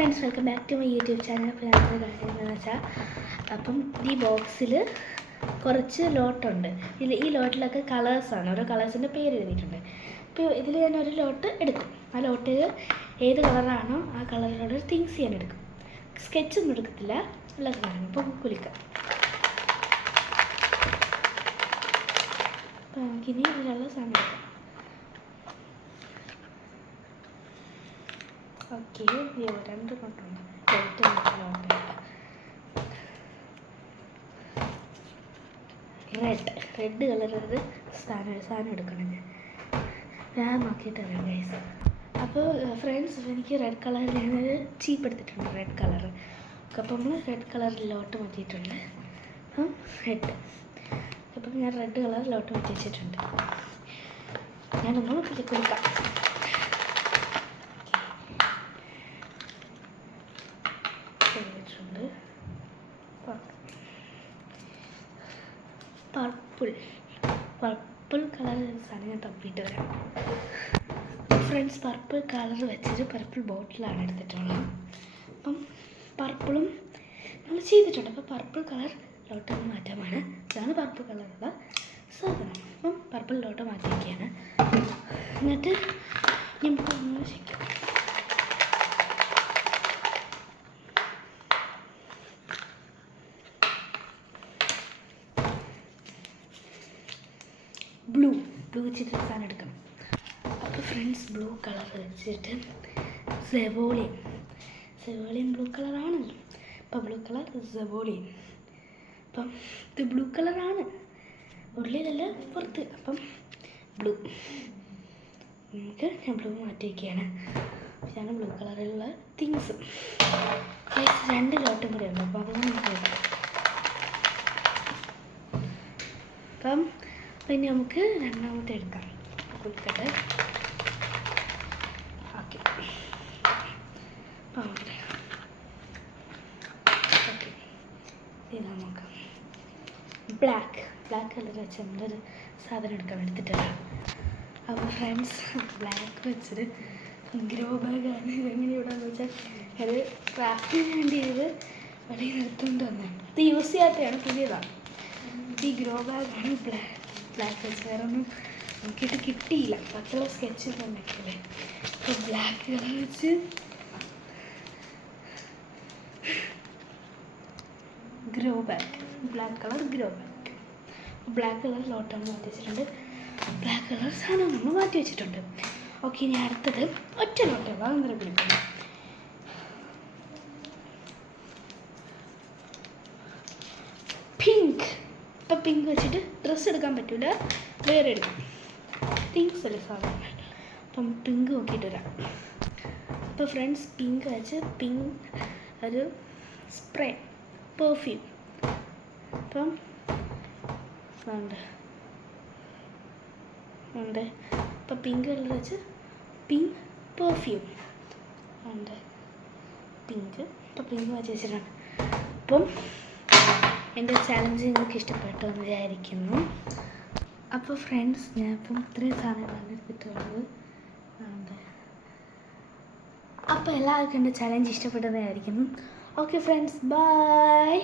Friends, welcome back to my YouTube channel. അപ്പോൾ ഞാനൊരു കാര്യം എന്താണെന്ന് വെച്ചാൽ, അപ്പം ഈ ബോക്സിൽ കുറച്ച് ലോട്ടുണ്ട്. ഈ ലോട്ടിലൊക്കെ കളേഴ്സാണ്, ഓരോ കളേഴ്സിൻ്റെ പേര് എഴുതിയിട്ടുണ്ട്. അപ്പോൾ ഇതിൽ ഞാൻ ഒരു ലോട്ട് എടുക്കും. ആ ലോട്ടിൽ ഏത് കളറാണോ ആ കളറിലുള്ള തിങ്സ് ഞാൻ എടുക്കും. സ്കെച്ചൊന്നും എടുക്കത്തില്ല, ഉള്ള കളറാണ്. അപ്പോൾ കുലിക്കാം. അപ്പോൾ നമുക്കിനി ഇതിലുള്ള സാധനം എടുക്കാം. ഓക്കെ, രണ്ട് നോട്ടുണ്ട്. റെഡ് കളറത് സാധനം എടുക്കണം. ഞാൻ നോക്കിയിട്ട് അറിയാം ഗൈസ്. അപ്പോൾ ഫ്രണ്ട്സ്, എനിക്ക് റെഡ് കളറിൽ ഞാനൊരു ചീപ്പ് എടുത്തിട്ടുണ്ട്, റെഡ് കളർ. അപ്പോൾ നമ്മൾ റെഡ് കളറിലോട്ട് മാറ്റിയിട്ടുണ്ട്. റെഡ് അപ്പം ഞാൻ റെഡ് കളറിലോട്ട് മാറ്റി വെച്ചിട്ടുണ്ട്. ഞാനൊന്ന് കൊടുക്കാം. പർപ്പിൾ കളർ സാധനം ഞാൻ തപ്പിയിട്ട് വരാം. ഫ്രണ്ട്സ്, പർപ്പിൾ കളർ വെച്ചിട്ട് പർപ്പിൾ ബോട്ടിലാണ് എടുത്തിട്ടുള്ളത്. അപ്പം പർപ്പിളും നമ്മൾ ചെയ്തിട്ടുണ്ട്. അപ്പോൾ പർപ്പിൾ കളറിലോട്ട് മാറ്റാമാണ്. ഇതാണ് പർപ്പിൾ കളറുള്ള സാധനം. അപ്പം പർപ്പിളിലോട്ട് മാറ്റി വയ്ക്കുകയാണ്. എന്നിട്ട് നമുക്ക് ഒന്ന് ശരിക്കും ബ്ലൂ വെച്ചിട്ട് സാധനം എടുക്കണം. അപ്പോൾ ഫ്രണ്ട്സ്, ബ്ലൂ കളർ വെച്ചിട്ട് സെവോളിയൻ ബ്ലൂ കളറാണല്ലോ. അപ്പോൾ ബ്ലൂ കളർ സെവോളിയൻ. അപ്പം ഇത് ബ്ലൂ കളറാണ്, ഉള്ളിലല്ല പുറത്ത്. അപ്പം ബ്ലൂ ഞാൻ ബ്ലൂ മാറ്റി വയ്ക്കുകയാണ്. ഇതാണ് ബ്ലൂ കളറിലുള്ള തിങ്സ്. രണ്ട് ലോട്ടും കൂടെ ഉണ്ട്. അപ്പോൾ അതൊന്നും നമുക്ക് അപ്പം പിന്നെ നമുക്ക് രണ്ടാമത്തെ എടുക്കാം. കൊടുക്കട്ടെ. ഓക്കെ, ഓക്കെ, ഇതാ നോക്കാം. ബ്ലാക്ക് കളർ വെച്ച് നമ്മളൊരു സാധനം എടുത്തിട്ടില്ല. അപ്പോൾ ഫ്രണ്ട്സ്, ബ്ലാക്ക് വെച്ചൊരു ഗ്രോ ബാഗാണ്. ഇതെങ്ങനെ ഇവിടെയെന്ന് വെച്ചാൽ അത് ക്രാഫ്റ്റിന് വേണ്ടി ഇത് വെളിയിൽ എടുത്തുകൊണ്ട് വന്നതാണ്. ഇത് യൂസ് ചെയ്യാത്തതാണ്, പുതിയതാണ്. ഈ ഗ്രോ ബാഗാണ് ബ്ലാക്ക് വെച്ച്. വേറെ ഒന്നും നോക്കിയിട്ട് കിട്ടിയില്ല. പത്തുള്ള സ്കെച്ചൊക്കെ ഉണ്ടാക്കിയില്ലേ. അപ്പോൾ ബ്ലാക്ക് കളർ വെച്ച് grow bag, black colour grow bag. Black colour ലോട്ടാണ് മാറ്റി വെച്ചിട്ടുണ്ട്. ബ്ലാക്ക് കളർ സാധനം നമ്മൾ മാറ്റി വെച്ചിട്ടുണ്ട്. ഓക്കെ, ഇനി അടുത്തത് ഒറ്റ ലോട്ടാണ്. അതെന്താ വിളിക്കുന്നത്? പിങ്ക്. ഇപ്പം പിങ്ക് വെച്ചിട്ട് ഡ്രസ്സ് എടുക്കാൻ പറ്റില്ല, വേറെ എടുക്കാം. തിങ്സ് അല്ലേ സാധനം. അപ്പം പിങ്ക് നോക്കിയിട്ട് വരാം. അപ്പോൾ ഫ്രണ്ട്സ്, പിങ്ക് വെച്ച് ഒരു സ്പ്രേ, പെർഫ്യൂം. അപ്പം ഉണ്ട്. അപ്പം പിങ്ക് കളർ വെച്ച് പിങ്ക് പെർഫ്യൂം ഉണ്ട്. പിങ്ക് വെച്ച് വെച്ചിട്ടുണ്ട്. അപ്പം എൻ്റെ ചാലഞ്ച് നിങ്ങൾക്ക് ഇഷ്ടപ്പെട്ടു എന്ന് വിചാരിക്കുന്നു. അപ്പോൾ ഫ്രണ്ട്സ്, ഞാൻ ഇപ്പം ഇത്രയും സാധനങ്ങളാണ് എടുത്തിട്ടുള്ളത്. അപ്പോൾ എല്ലാവർക്കും എൻ്റെ ചാലഞ്ച് ഇഷ്ടപ്പെട്ടെന്ന് വിചാരിക്കുന്നു. Okay friends, by.